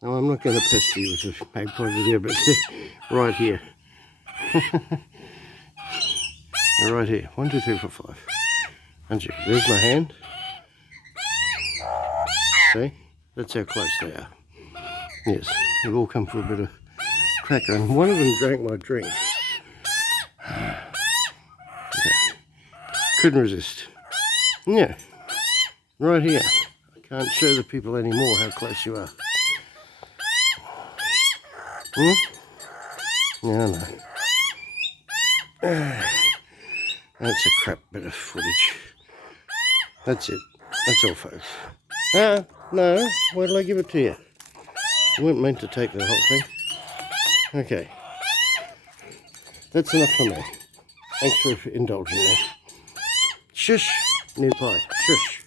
Now, I'm not going to pester you with a magpie video, but right here. Right here. 1, 2, 3, 4, 5. And there's my hand. See? That's how close they are. Yes, they've all come for a bit of cracker, and one of them drank my drink. Okay. Couldn't resist. Yeah, right here. I can't show the people anymore how close you are. No, no. That's a crap bit of footage. That's it. That's all, folks. No, why did I give it to you? I weren't meant to take the whole thing. Okay. That's enough for me. Thanks for indulging me. Shush, new pie. Shush.